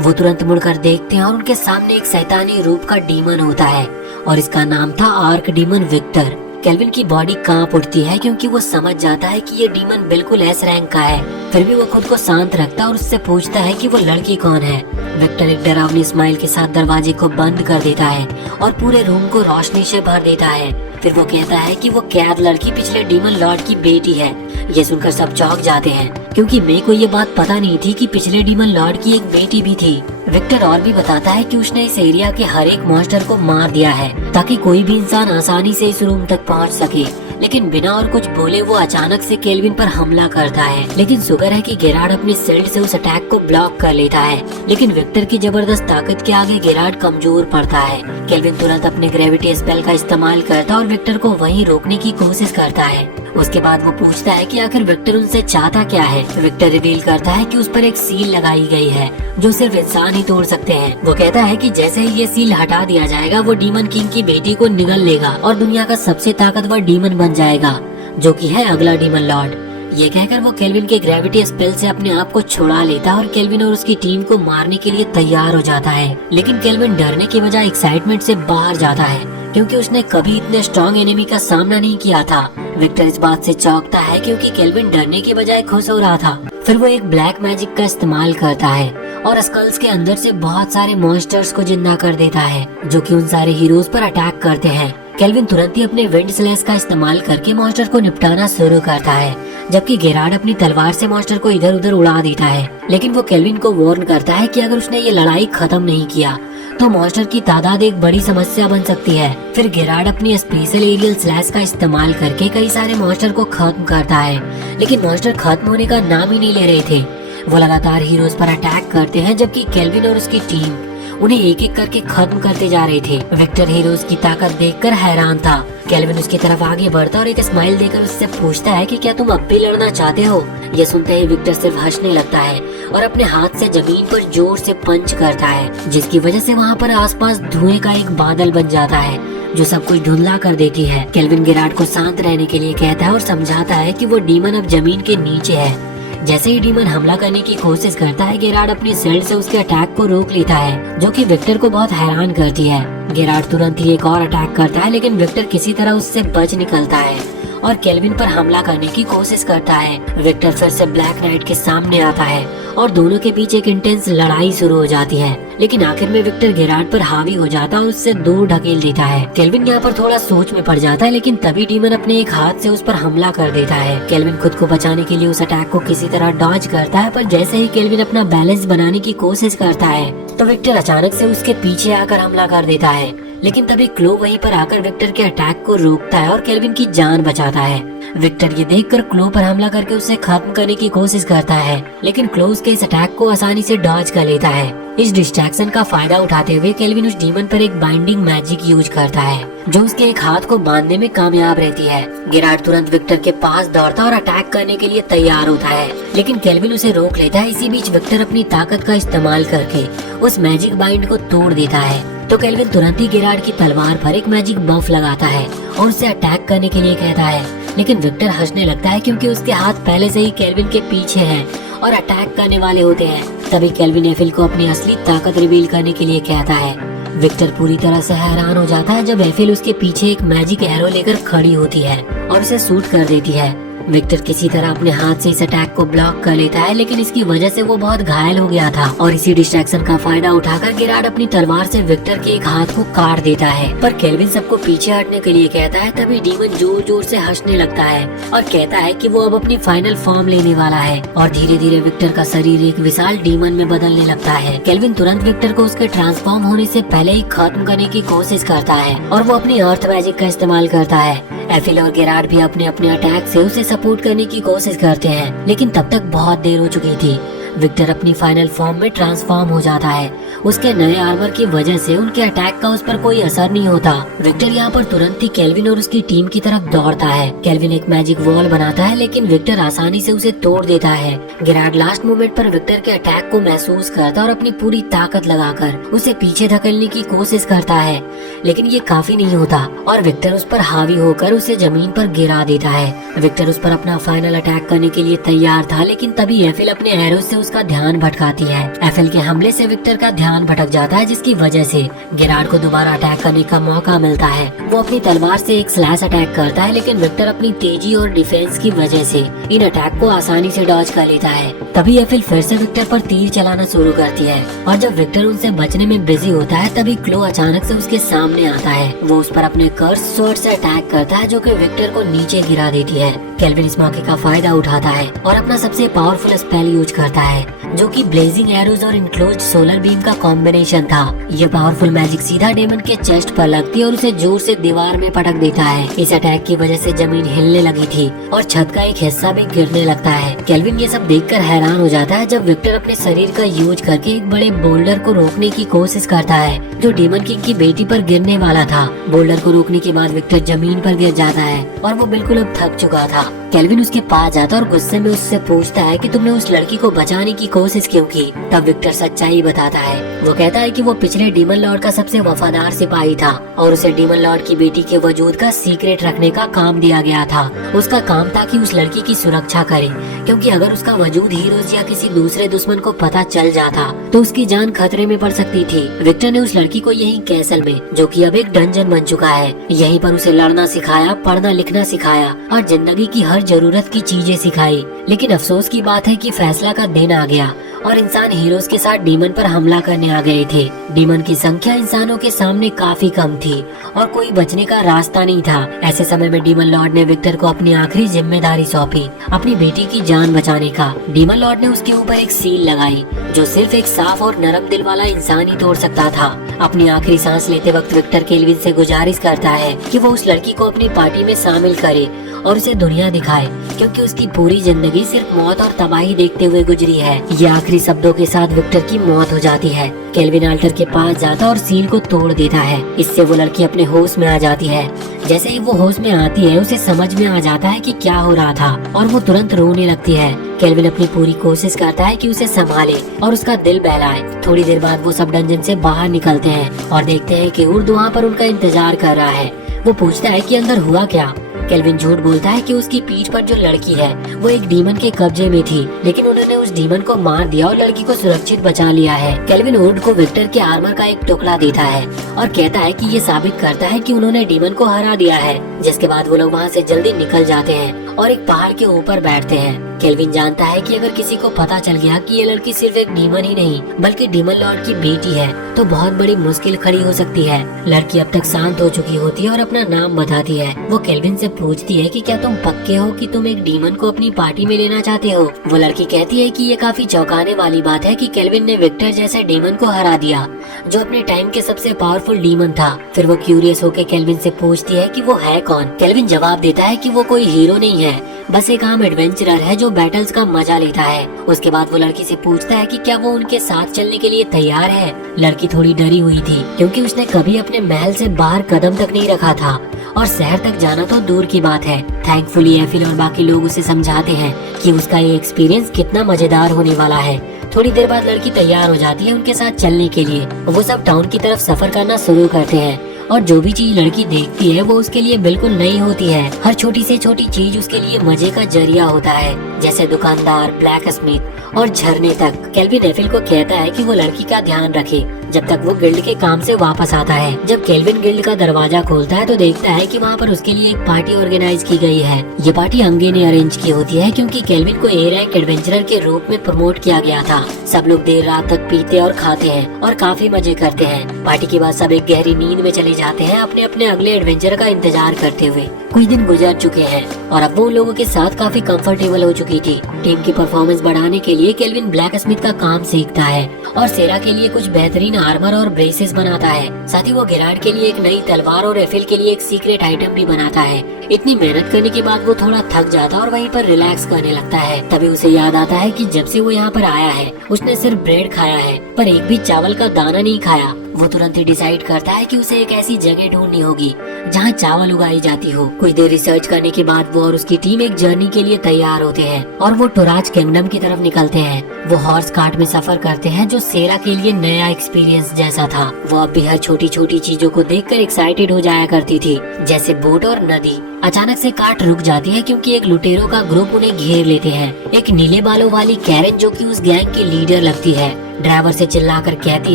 वो तुरंत मुड़कर देखते हैं और उनके सामने एक शैतानी रूप का डीमन होता है और इसका नाम था आर्क डीमन विक्टर। केल्विन की बॉडी कांप उठती है क्योंकि वो समझ जाता है कि ये डीमन बिल्कुल एस रैंक का है। फिर भी वो खुद को शांत रखता है और उससे पूछता है कि वो लड़की कौन है। विक्टर एक डरावनी स्माइल के साथ दरवाजे को बंद कर देता है और पूरे रूम को रोशनी से भर देता है। फिर वो कहता है कि वो कैद लड़की पिछले डीमन लॉर्ड की बेटी है। ये सुनकर सब चौंक जाते हैं क्योंकि मे को ये बात पता नहीं थी कि पिछले डीमन लॉर्ड की एक बेटी भी थी। विक्टर और भी बताता है कि उसने इस एरिया के हर एक मॉन्स्टर को मार दिया है ताकि कोई भी इंसान आसानी से इस रूम तक पहुंच सके, लेकिन बिना और कुछ बोले वो अचानक से केल्विन पर हमला करता है। लेकिन शुक्र है कि गेरार्ड अपनी शील्ड से उस अटैक को ब्लॉक कर लेता है, लेकिन विक्टर की जबरदस्त ताकत के आगे गेरार्ड कमजोर पड़ता है। केल्विन तुरंत अपने ग्रेविटी स्पेल का इस्तेमाल करता है और विक्टर को वहीं रोकने की कोशिश करता है। उसके बाद वो पूछता है कि आखिर विक्टर उनसे चाहता क्या है। विक्टर रिवील करता है कि उस पर एक सील लगाई गई है जो सिर्फ इंसान ही तोड़ सकते हैं। वो कहता है कि जैसे ही ये सील हटा दिया जाएगा वो डीमन किंग की बेटी को निगल लेगा और दुनिया का सबसे ताकतवर डीमन बन जाएगा, जो कि है अगला डीमन लॉर्ड। ये कहकर वो केल्विन के ग्रेविटी स्पेल से अपने आप को छुड़ा लेता है और केल्विन और उसकी टीम को मारने के लिए तैयार हो जाता है। लेकिन केल्विन डरने के बजाय एक्साइटमेंट से बाहर जाता है क्योंकि उसने कभी इतने स्ट्रॉन्ग एनिमी का सामना नहीं किया था। विक्टर इस बात से चौंकता है क्योंकि केल्विन डरने के बजाय खुश हो रहा था। फिर वो एक ब्लैक मैजिक का इस्तेमाल करता है और स्कल्स के अंदर से बहुत सारे मॉन्स्टर्स को जिंदा कर देता है जो कि उन सारे हीरोज पर अटैक करते हैं। केल्विन तुरंत ही अपने विंड स्लैश का इस्तेमाल करके मॉन्स्टर को निपटाना शुरू करता है, जबकि गेरार्ड अपनी तलवार से मॉन्स्टर को इधर उधर उड़ा देता है। लेकिन वो केल्विन को वार्न करता है कि अगर उसने ये लड़ाई खत्म नहीं किया तो मॉन्स्टर की तादाद एक बड़ी समस्या बन सकती है। फिर गेरार्ड अपनी स्पेशल एरियल स्लैश का इस्तेमाल करके कई सारे मॉन्स्टर को खत्म करता है, लेकिन मॉन्स्टर खत्म होने का नाम ही नहीं ले रहे थे। वो लगातार हीरोज पर अटैक करते हैं जबकि केल्विन और उसकी टीम उन्हें एक एक करके खत्म करते जा रहे थे। विक्टर हीरोज की ताकत देखकर हैरान था। केल्विन उसकी तरफ आगे बढ़ता और एक स्माइल देकर उससे पूछता है कि क्या तुम अब भी लड़ना चाहते हो। ये सुनते ही विक्टर सिर्फ हंसने लगता है और अपने हाथ से जमीन पर जोर से पंच करता है, जिसकी वजह से वहाँ पर आसपास धुएं का एक बादल बन जाता है जो सब कुछ धुंधला कर देती है। केल्विन गेरार्ड को शांत रहने के लिए कहता है और समझाता है कि वो डीमन अब जमीन के नीचे है। जैसे ही डीमन हमला करने की कोशिश करता है, गेरार्ड अपनी शील्ड से उसके अटैक को रोक लेता है, जो कि विक्टर को बहुत हैरान करती है। गेरार्ड तुरंत ही एक और अटैक करता है, लेकिन विक्टर किसी तरह उससे बच निकलता है और केल्विन पर हमला करने की कोशिश करता है। विक्टर फिर से ब्लैक नाइट के सामने आता है और दोनों के बीच एक इंटेंस लड़ाई शुरू हो जाती है, लेकिन आखिर में विक्टर गेरार्ड पर हावी हो जाता है और उससे दूर ढकेल देता है। केल्विन यहाँ पर थोड़ा सोच में पड़ जाता है, लेकिन तभी डीमन अपने एक हाथ से उस पर हमला कर देता है। केल्विन खुद को बचाने के लिए उस अटैक को किसी तरह डॉज करता है, पर जैसे ही केल्विन अपना बैलेंस बनाने की कोशिश करता है तो विक्टर अचानक से उसके पीछे आकर हमला कर देता है। लेकिन तभी क्लो वहीं पर आकर विक्टर के अटैक को रोकता है और केल्विन की जान बचाता है। विक्टर ये देखकर क्लो पर हमला करके उसे खत्म करने की कोशिश करता है, लेकिन क्लो उसके इस अटैक को आसानी से डॉज कर लेता है। इस डिस्ट्रैक्शन का फायदा उठाते हुए केल्विन उस डीमन पर एक बाइंडिंग मैजिक यूज करता है जो उसके एक हाथ को बांधने में कामयाब रहती है। गेरार्ड तुरंत विक्टर के पास दौड़ता और अटैक करने के लिए तैयार होता है, लेकिन केल्विन उसे रोक लेता है। इसी बीच विक्टर अपनी ताकत का इस्तेमाल करके उस मैजिक बाइंड को तोड़ देता है, तो केल्विन तुरंत ही गेरार्ड की तलवार पर एक मैजिक बफ लगाता है और उसे अटैक करने के लिए कहता है। लेकिन विक्टर हंसने लगता है क्योंकि उसके हाथ पहले से ही केल्विन के पीछे हैं और अटैक करने वाले होते हैं। तभी केल्विन एफिल को अपनी असली ताकत रिवील करने के लिए कहता है। विक्टर पूरी तरह से हैरान हो जाता है जब एफिल उसके पीछे एक मैजिक एरो लेकर खड़ी होती है और उसे शूट कर देती है। विक्टर किसी तरह अपने हाथ से इस अटैक को ब्लॉक कर लेता है, लेकिन इसकी वजह से वो बहुत घायल हो गया था और इसी डिस्ट्रैक्शन का फायदा उठाकर गेरार्ड अपनी तलवार से विक्टर के एक हाथ को काट देता है। पर केल्विन सबको पीछे हटने के लिए कहता है। तभी डीमन जोर जोर से हंसने लगता है और कहता है कि वो अब अपनी फाइनल फॉर्म लेने वाला है और धीरे धीरे विक्टर का शरीर एक विशाल डीमन में बदलने लगता है। केल्विन तुरंत विक्टर को उसके ट्रांसफॉर्म होने से पहले ही खत्म करने की कोशिश करता है और वो अपनी अर्थ मैजिक का इस्तेमाल करता है। एफिल और गेरार्ड भी अपने अपने अटैक से उसे सपोर्ट करने की कोशिश करते हैं, लेकिन तब तक बहुत देर हो चुकी थी। विक्टर अपनी फाइनल फॉर्म में ट्रांसफॉर्म हो जाता है। उसके नए आर्मर की वजह से उनके अटैक का उस पर कोई असर नहीं होता। विक्टर यहाँ पर तुरंत ही केल्विन और उसकी टीम की तरफ दौड़ता है। केल्विन एक मैजिक वॉल बनाता है, लेकिन विक्टर आसानी से उसे तोड़ देता है। गेरार्ड लास्ट मोमेंट पर विक्टर के अटैक को महसूस करता है और अपनी पूरी ताकत लगाकर उसे पीछे धकेलने की कोशिश करता है, लेकिन ये काफी नहीं होता और विक्टर उस पर हावी होकर उसे जमीन पर गिरा देता है। विक्टर उस पर अपना फाइनल अटैक करने के लिए तैयार था, लेकिन तभी एफिल अपने एरो से उसका ध्यान भटकाती है। एफिल के हमले से विक्टर का ध्यान भटक जाता है, जिसकी वजह से गेरार्ड को दोबारा अटैक करने का मौका मिलता है। वो अपनी तलवार से एक स्लैश अटैक करता है, लेकिन विक्टर अपनी तेजी और डिफेंस की वजह से इन अटैक को आसानी से डॉज कर लेता है। तभी एफिल फिर से विक्टर पर तीर चलाना शुरू करती है और जब विक्टर उनसे बचने में बिजी होता है, तभी क्लो अचानक से उसके सामने आता है। वो उस पर अपने कर्स स्वॉर्ड से अटैक करता है, जो कि विक्टर को नीचे गिरा देती है। केल्विन इस मौके का फायदा उठाता है और अपना सबसे पावरफुल स्पेल यूज करता है, जो कि ब्लेजिंग एरोज और इनक्लोज्ड सोलर बीम का कॉम्बिनेशन था। यह पावरफुल मैजिक सीधा डेमन के चेस्ट पर लगती है और उसे जोर से दीवार में पटक देता है। इस अटैक की वजह से जमीन हिलने लगी थी और छत का एक हिस्सा भी गिरने लगता है। केल्विन ये सब देखकर हैरान हो जाता है जब विक्टर अपने शरीर का यूज करके एक बड़े बोल्डर को रोकने की कोशिश करता है, जो डेमन किंग की बेटी पर गिरने वाला था। बोल्डर को रोकने के बाद विक्टर जमीन पर गिर जाता है और वो बिल्कुल अब थक चुका था। केल्विन उसके पास जाता और गुस्से में उससे पूछता है कि तुमने उस लड़की को बचाने की कोशिश क्यों की। तब विक्टर सच्चाई बताता है। वो कहता है कि वो पिछले डीमन लॉर्ड का सबसे वफादार सिपाही था और उसे डीमन लॉर्ड की बेटी के वजूद का सीक्रेट रखने का काम दिया गया था। उसका काम था कि उस लड़की की सुरक्षा करे, क्योंकि अगर उसका वजूद हीरोज या किसी दूसरे दुश्मन को पता चल जाता तो उसकी जान खतरे में पड़ सकती थी। विक्टर ने उस लड़की को यही कैसल में, जो कि अब एक डंजन बन चुका है, यहीं पर उसे लड़ना सिखाया, पढ़ना लिखना सिखाया और जिंदगी की हर जरूरत की चीजें सिखाई। लेकिन अफसोस की बात है कि फैसला का दिन आ गया और इंसान हीरोज के साथ डीमन पर हमला करने आ गए थे। डीमन की संख्या इंसानों के सामने काफी कम थी और कोई बचने का रास्ता नहीं था। ऐसे समय में डीमन लॉर्ड ने विक्टर को अपनी आखिरी जिम्मेदारी सौंपी, अपनी बेटी की जान बचाने का। डीमन लॉर्ड ने उसके ऊपर एक सील लगाई, जो सिर्फ एक साफ और नरम दिल वाला इंसान ही तोड़ सकता था। अपनी आखिरी सांस लेते वक्त विक्टर केल्विन से गुजारिश करता है कि वो उस लड़की को अपनी पार्टी में शामिल करे और उसे दुनिया दिखाए, क्योंकि उसकी पूरी जिंदगी सिर्फ मौत और तबाही देखते हुए गुजरी है। ये आखिरी शब्दों के साथ विक्टर की मौत हो जाती है। केल्विन अल्टर के पास जाता और सील को तोड़ देता है। इससे वो लड़की अपने होश में आ जाती है। जैसे ही वो होश में आती है, उसे समझ में आ जाता है कि क्या हो रहा था और वो तुरंत रोने लगती है। केल्विन अपनी पूरी कोशिश करता है कि उसे संभाले और उसका दिल बहलाए। थोड़ी देर बाद वो सब डंजन से बाहर निकलते हैं और देखते हैं कि उर्द वहाँ पर उनका इंतजार कर रहा है। वो पूछता है कि अंदर हुआ क्या। केल्विन झूठ बोलता है कि उसकी पीठ पर जो लड़की है वो एक डीमन के कब्जे में थी, लेकिन उन्होंने उस डीमन को मार दिया और लड़की को सुरक्षित बचा लिया है। केल्विन वुड को विक्टर के आर्मर का एक टुकड़ा देता है और कहता है कि ये साबित करता है कि उन्होंने डीमन को हरा दिया है। जिसके बाद वो लोग वहाँ से जल्दी निकल जाते हैं और एक पहाड़ के ऊपर बैठते हैं। केल्विन जानता है कि अगर किसी को पता चल गया कि ये लड़की सिर्फ एक डीमन ही नहीं बल्कि डीमन लॉर्ड की बेटी है, तो बहुत बड़ी मुश्किल खड़ी हो सकती है। लड़की अब तक शांत हो चुकी होती है और अपना नाम बताती है। वो केल्विन से पूछती है कि क्या तुम पक्के हो कि तुम एक डीमन को अपनी पार्टी में लेना चाहते हो। वो लड़की कहती है कि ये काफी चौंकाने वाली बात है कि केल्विन ने विक्टर जैसे डीमन को हरा दिया, जो अपने टाइम के सबसे पावरफुल डीमन था। फिर वो क्यूरियस होकर केल्विन से पूछती है कि वो है कौन। केल्विन जवाब देता है कि वो कोई हीरो नहीं है, बस एक आम एडवेंचरर है जो बैटल्स का मजा लेता है। उसके बाद वो लड़की से पूछता है कि क्या वो उनके साथ चलने के लिए तैयार है। लड़की थोड़ी डरी हुई थी, क्योंकि उसने कभी अपने महल से बाहर कदम तक नहीं रखा था और शहर तक जाना तो दूर की बात है। थैंकफुली एफिल और बाकी लोग उसे समझाते हैं कि उसका ये एक्सपीरियंस कितना मजेदार होने वाला है। थोड़ी देर बाद लड़की तैयार हो जाती है उनके साथ चलने के लिए। वो सब टाउन की तरफ सफर करना शुरू करते हैं और जो भी चीज लड़की देखती है वो उसके लिए बिल्कुल नई होती है। हर छोटी से छोटी चीज उसके लिए मजे का जरिया होता है, जैसे दुकानदार, ब्लैक स्मिथ और झरने तक। केल्विन एफिल को कहता है कि वो लड़की का ध्यान रखे जब तक वो गिल्ड के काम से वापस आता है। जब केल्विन गिल्ड का दरवाजा खोलता है तो देखता है कि वहाँ पर उसके लिए एक पार्टी ऑर्गेनाइज की गई है। ये पार्टी अंगे ने अरेंज की होती है क्योंकि केल्विन को ए रैंक एडवेंचरर के रूप में प्रमोट किया गया था। सब लोग देर रात तक पीते और खाते हैं और काफी मजे करते हैं। पार्टी के बाद सब एक गहरी नींद में चले जाते हैं अपने अपने अगले एडवेंचर का इंतजार करते हुए। कुछ दिन गुजर चुके हैं और अब वो उन लोगों के साथ काफी कंफर्टेबल हो चुकी थी। टीम की परफॉर्मेंस बढ़ाने के लिए केल्विन ब्लैक स्मिथ का काम सीखता है और सेरा के लिए कुछ बेहतरीन आर्मर और ब्रेसेस बनाता है। साथ ही वो गेरार्ड के लिए एक नई तलवार और एफिल के लिए एक सीक्रेट आइटम भी बनाता है। इतनी मेहनत करने के बाद वो थोड़ा थक जाता और वहीं पर रिलैक्स करने लगता है। तभी उसे याद आता है कि जब से वो यहाँ पर आया है उसने सिर्फ ब्रेड खाया है पर एक भी चावल का दाना नहीं खाया। वो तुरंत ही डिसाइड करता है कि उसे एक ऐसी जगह ढूंढनी होगी जहाँ चावल उगाई जाती हो। कुछ देर रिसर्च करने के बाद वो और उसकी टीम एक जर्नी के लिए तैयार होते हैं और वो टोराज किंगडम की तरफ निकलते हैं। वो हॉर्स कार्ट में सफर करते हैं जो सेरा के लिए नया एक्सपीरियंस जैसा था। वो अब भी हर छोटी छोटी चीजों को देखकर एक्साइटेड हो जाया करती थी, जैसे बोट और नदी। अचानक से कार्ट रुक जाती है क्योंकि एक लुटेरों का ग्रुप उन्हें घेर लेते हैं। एक नीले बालों वाली कैरेन जो कि उस गैंग की लीडर लगती है ड्राइवर से चिल्लाकर कहती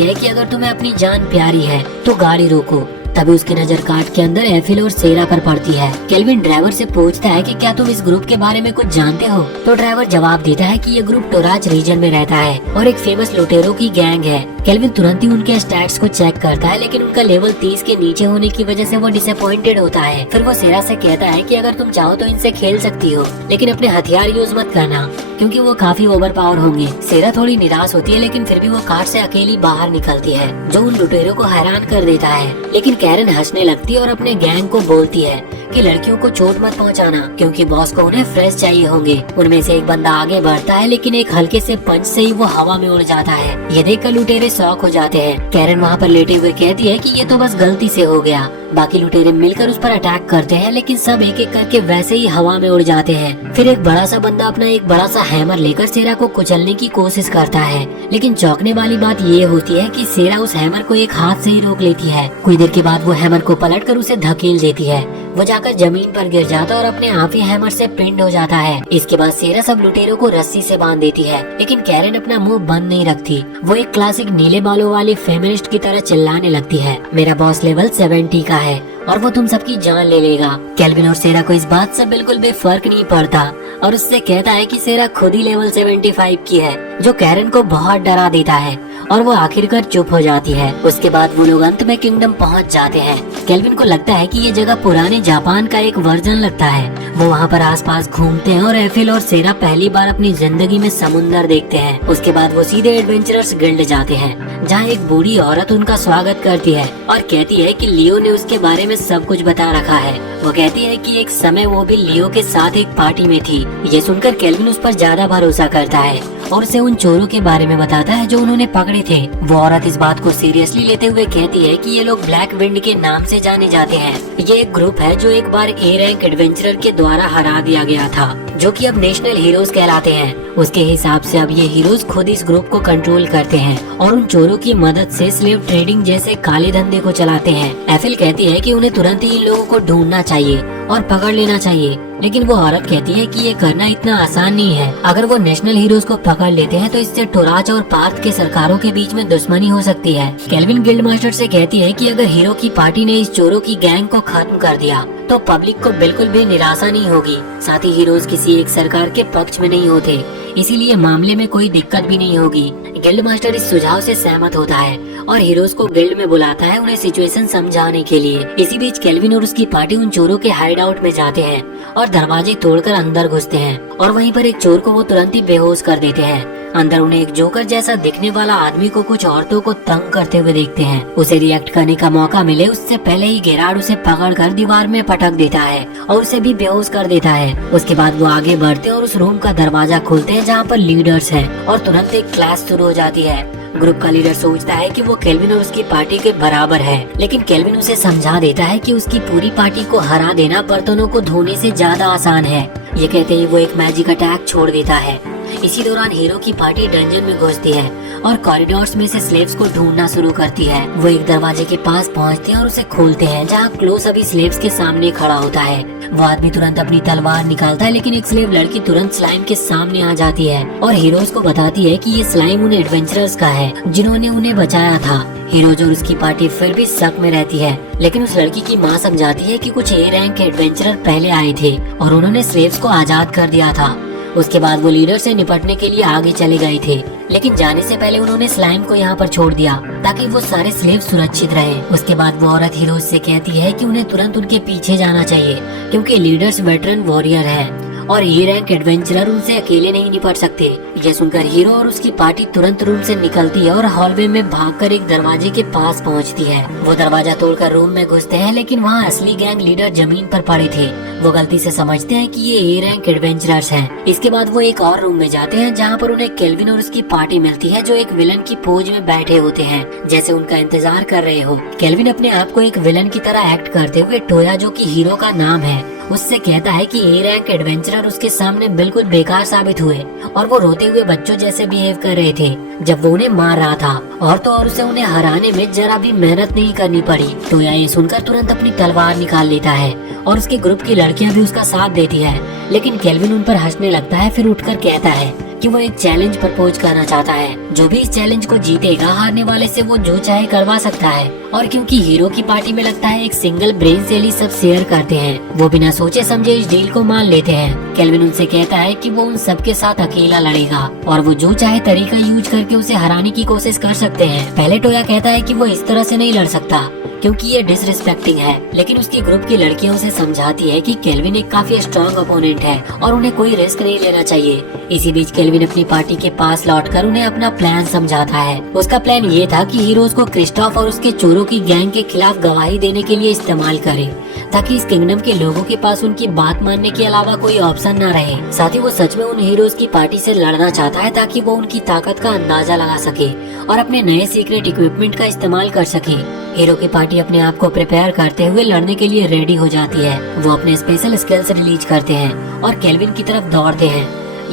है कि अगर तुम्हें अपनी जान प्यारी है तो गाड़ी रोको। तभी उसकी नजर कार्ट के अंदर एफिल और सेरा पर पड़ती है। केल्विन ड्राइवर से पूछता है कि क्या तुम इस ग्रुप के बारे में कुछ जानते हो? तो ड्राइवर जवाब देता है कि ये ग्रुप टोराज रीजन में रहता है और एक फेमस लुटेरों की गैंग है। केल्विन तुरंत ही उनके स्टैट्स को चेक करता है लेकिन उनका लेवल 30 के नीचे होने की वजह से वो डिसअपॉइंटेड होता है। फिर वो सेरा से कहता है कि अगर तुम चाहो तो इनसे खेल सकती हो लेकिन अपने हथियार यूज मत करना क्योंकि वो काफी ओवर पावर होंगे। सेरा थोड़ी निराश होती है लेकिन फिर भी वो कार्ट से अकेली बाहर निकलती है जो उन लुटेरों को हैरान कर देता है। लेकिन कैरन हंसने लगती है और अपने गैंग को बोलती है कि लड़कियों को चोट मत पहुंचाना क्योंकि बॉस को उन्हें फ्रेश चाहिए होंगे। उनमें से एक बंदा आगे बढ़ता है लेकिन एक हल्के से पंच से ही वो हवा में उड़ जाता है। ये देखकर लुटेरे शॉक हो जाते हैं। कैरन वहाँ पर लेटे हुए कहती है कि ये तो बस गलती से हो गया। बाकी लुटेरे मिलकर उस पर अटैक करते हैं लेकिन सब एक एक करके वैसे ही हवा में उड़ जाते हैं। फिर एक बड़ा सा बंदा अपना एक बड़ा सा हैमर लेकर सेरा को कुचलने की कोशिश करता है लेकिन चौंकने वाली बात ये होती है कि सेरा उस हैमर को एक हाथ से ही रोक लेती है। कुछ देर के बाद वो हैमर को पलटकर उसे धकेल देती है। वो जाकर जमीन पर गिर जाता और अपने आप ही हैमर से पिंड हो जाता है। इसके बाद सेरा सब लुटेरों को रस्सी से बांध देती है लेकिन कैरन अपना मुंह बंद नहीं रखती। वो एक क्लासिक नीले बालों वाली फेमिनिस्ट की तरह चिल्लाने लगती है, मेरा बॉस लेवल 70 का है और वो तुम सबकी जान ले लेगा। केल्विन और सेरा को इस बात से बिल्कुल भी फर्क नहीं पड़ता और उससे कहता है कि सेरा खुद ही लेवल 75 की है जो कैरन को बहुत डरा देता है और वो आखिरकार चुप हो जाती है। उसके बाद वो लोग अंत में किंगडम पहुंच जाते हैं। केल्विन को लगता है कि ये जगह पुराने जापान का एक वर्जन लगता है। वो वहाँ पर आसपास घूमते हैं और एफिल और सेरा पहली बार अपनी जिंदगी में समुंदर देखते हैं। उसके बाद वो सीधे एडवेंचरर्स गिल्ड जाते हैं जहाँ एक बूढ़ी औरत उनका स्वागत करती है और कहती है कि लियो ने उसके बारे में सब कुछ बता रखा है। वो कहती है कि एक समय वो भी लियो के साथ एक पार्टी में थी। ये सुनकर केल्विन उस पर ज्यादा भरोसा करता है और उसे उन चोरों के बारे में बताता है जो उन्होंने पकड़े थे। वो औरत इस बात को सीरियसली लेते हुए कहती है कि ये लोग ब्लैक विंड के नाम से जाने जाते हैं। ये एक ग्रुप है जो एक बार ए रैंक एडवेंचरर के द्वारा हरा दिया गया था जो कि अब नेशनल हीरोज कहलाते हैं। उसके हिसाब से अब ये हीरोज खुद इस ग्रुप को कंट्रोल करते हैं और उन चोरों की मदद से स्लेव ट्रेडिंग जैसे काले धंधे को चलाते हैं। एफिल कहती है कि उन्हें तुरंत ही इन लोगों को ढूंढना चाहिए और पकड़ लेना चाहिए लेकिन वो औरत कहती है कि ये करना इतना आसान नहीं है। अगर वो नेशनल हीरोज को पकड़ लेते हैं तो इससे टोराज और पार्थ के सरकारों के बीच में दुश्मनी हो सकती है। केल्विन गिल्ड मास्टर से कहती है कि अगर हीरो की पार्टी ने इस चोरों की गैंग को खत्म कर दिया तो पब्लिक को बिल्कुल भी निराशा नहीं होगी। साथ ही हीरोज किसी एक सरकार के पक्ष में नहीं होते, इसीलिए मामले में कोई दिक्कत भी नहीं होगी। गिल्ड मास्टर इस सुझाव से सहमत होता है और हीरोज को गिल्ड में बुलाता है उन्हें सिचुएशन समझाने के लिए। इसी बीच केल्विन और उसकी पार्टी उन चोरों के हाइड आउट में जाते हैं और दरवाजे तोड़कर अंदर घुसते हैं और वहीं पर एक चोर को वो तुरंत ही बेहोश कर देते हैं। अंदर उन्हें एक जोकर जैसा दिखने वाला आदमी को कुछ औरतों को तंग करते हुए देखते हैं। उसे रिएक्ट करने का मौका मिले उससे पहले ही गेरार्ड उसे पकड़कर दीवार में पटक देता है और उसे भी बेहोश कर देता है। उसके बाद वो आगे बढ़ते हैं और उस रूम का दरवाजा खोलते हैं जहाँ पर लीडर्स हैं और तुरंत एक क्लास शुरू हो जाती है। ग्रुप का लीडर सोचता है कि वो केल्विन और उसकी पार्टी के बराबर है लेकिन केल्विन उसे समझा देता है कि उसकी पूरी पार्टी को हरा देना बर्तनों को धोने से ज्यादा आसान है। ये कहते ही वो एक मैजिक अटैक छोड़ देता है इसी दौरान हीरो की पार्टी डंजन में घुसती है और कॉरिडोर्स में से स्लेव्स को ढूंढना शुरू करती है। वो एक दरवाजे के पास पहुंचते हैं और उसे खोलते हैं, जहां क्लो सभी स्लेव्स के सामने खड़ा होता है। वो आदमी तुरंत अपनी तलवार निकालता है, लेकिन एक स्लेव लड़की तुरंत स्लाइम के सामने आ जाती है और हीरोज को बताती है कि ये स्लाइम उन एडवेंचरर्स का है जिन्होंने उन्हें बचाया था। हीरोज और उसकी पार्टी फिर भी शक में रहती है, लेकिन उस लड़की की माँ समझाती है कि कुछ ए रैंक के एडवेंचरर पहले आए थे और उन्होंने स्लेव्स को आजाद कर दिया था। उसके बाद वो लीडर से निपटने के लिए आगे चले गए थे, लेकिन जाने से पहले उन्होंने स्लाइम को यहाँ पर छोड़ दिया ताकि वो सारे स्लेव सुरक्षित रहे। उसके बाद वो औरत हीरोज से कहती है कि उन्हें तुरंत उनके पीछे जाना चाहिए, क्योंकि लीडर्स वेटरन वॉरियर है और ए रैंक एडवेंचरर उनसे अकेले नहीं निपट सकते। यह सुनकर हीरो और उसकी पार्टी तुरंत रूम से निकलती है और हॉलवे में भागकर एक दरवाजे के पास पहुंचती है। वो दरवाजा तोड़कर रूम में घुसते हैं, लेकिन वहां असली गैंग लीडर जमीन पर पड़े थे। वो गलती से समझते हैं कि ये ए रैंक एडवेंचरर्स हैं। इसके बाद वो एक और रूम में जाते हैं, जहाँ पर उन्हें केल्विन और उसकी पार्टी मिलती है, जो एक विलन की पोज में बैठे होते हैं, जैसे उनका इंतजार कर रहे हो। केल्विन अपने आप को एक विलन की तरह एक्ट करते हुए टोया, जो कि हीरो का नाम है, उससे कहता है कि ए रैंक एडवेंचरर उसके सामने बिल्कुल बेकार साबित हुए और वो रोते हुए बच्चों जैसे बिहेव कर रहे थे जब वो उन्हें मार रहा था, और तो और उसे उन्हें हराने में जरा भी मेहनत नहीं करनी पड़ी। टोया ये सुनकर तुरंत अपनी तलवार निकाल लेता है और उसके ग्रुप की लड़कियां भी उसका साथ देती है, लेकिन केल्विन उन पर हंसने लगता है। फिर उठकर कहता है कि वो एक चैलेंज प्रपोज करना चाहता है। जो भी इस चैलेंज को जीतेगा, हारने वाले से वो जो चाहे करवा सकता है। और क्योंकि हीरो की पार्टी में लगता है एक सिंगल ब्रेन सेल ही सब शेयर करते हैं, वो बिना सोचे समझे इस डील को मान लेते हैं। केल्विन उनसे कहता है कि वो उन सबके साथ अकेला लड़ेगा और वो जो चाहे तरीका यूज करके उसे हराने की कोशिश कर सकते हैं। पहले टोया कहता है कि वो इस तरह से नहीं लड़ सकता क्योंकि ये डिसरिस्पेक्टिंग है, लेकिन उसकी ग्रुप की लड़कियां उसे समझाती है कि केल्विन एक काफी स्ट्रॉन्ग अपोनेंट है और उन्हें कोई रिस्क नहीं लेना चाहिए। इसी बीच केल्विन अपनी पार्टी के पास लौटकर उन्हें अपना प्लान समझाता है। उसका प्लान ये था कि हीरोज को क्रिस्टोफ और उसके चोरों की गैंग के खिलाफ गवाही देने के लिए इस्तेमाल करे, ताकि इस किंगडम के लोगों के पास उनकी बात मानने के अलावा कोई ऑप्शन न रहे। साथ ही वो सच में उन हीरोज की पार्टी से लड़ना चाहता है, ताकि वो उनकी ताकत का अंदाजा लगा सके और अपने नए सीक्रेट इक्विपमेंट का इस्तेमाल कर सके। हीरो की पार्टी अपने आप को प्रिपेयर करते हुए लड़ने के लिए रेडी हो जाती है। वो अपने स्पेशल स्किल्स रिलीज करते हैं और केल्विन की तरफ दौड़ते हैं,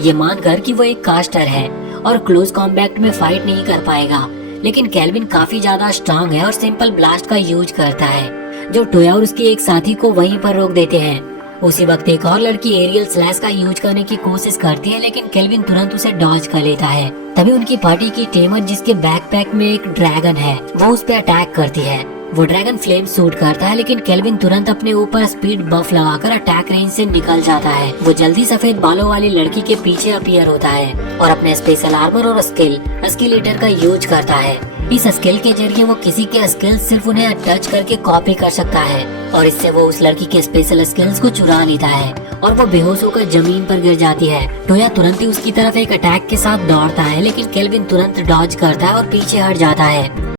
ये मानकर कि वो एक कास्टर है और क्लोज कॉम्बैट में फाइट नहीं कर पाएगा। लेकिन केल्विन काफी ज्यादा स्ट्रांग है और सिंपल ब्लास्ट का यूज करता है, जो टोया और उसके एक साथी को वहीं पर रोक देते हैं। उसी वक्त एक और लड़की एरियल स्लैश का यूज करने की कोशिश करती है, लेकिन केल्विन तुरंत उसे डॉज कर लेता है। तभी उनकी पार्टी की टेमर, जिसके बैकपैक में एक ड्रैगन है, वो उस पर अटैक करती है। वो ड्रैगन फ्लेम शूट करता है, लेकिन केल्विन तुरंत अपने ऊपर स्पीड बफ लगाकर अटैक रेंज से निकल जाता है। वो जल्दी सफेद बालों वाली लड़की के पीछे अपीयर होता है और अपने स्पेशल आर्मर और स्किल ईटर का यूज करता है। इस स्किल के जरिए वो किसी के स्किल्स सिर्फ उन्हें टच करके कॉपी कर सकता है और इससे वो उस लड़की के स्पेशल स्किल्स को चुरा लेता है और वो बेहोश होकर जमीन पर गिर जाती है। टोया तुरंत ही उसकी तरफ एक अटैक के साथ दौड़ता है, लेकिन केल्विन तुरंत डॉज करता है और पीछे हट जाता है।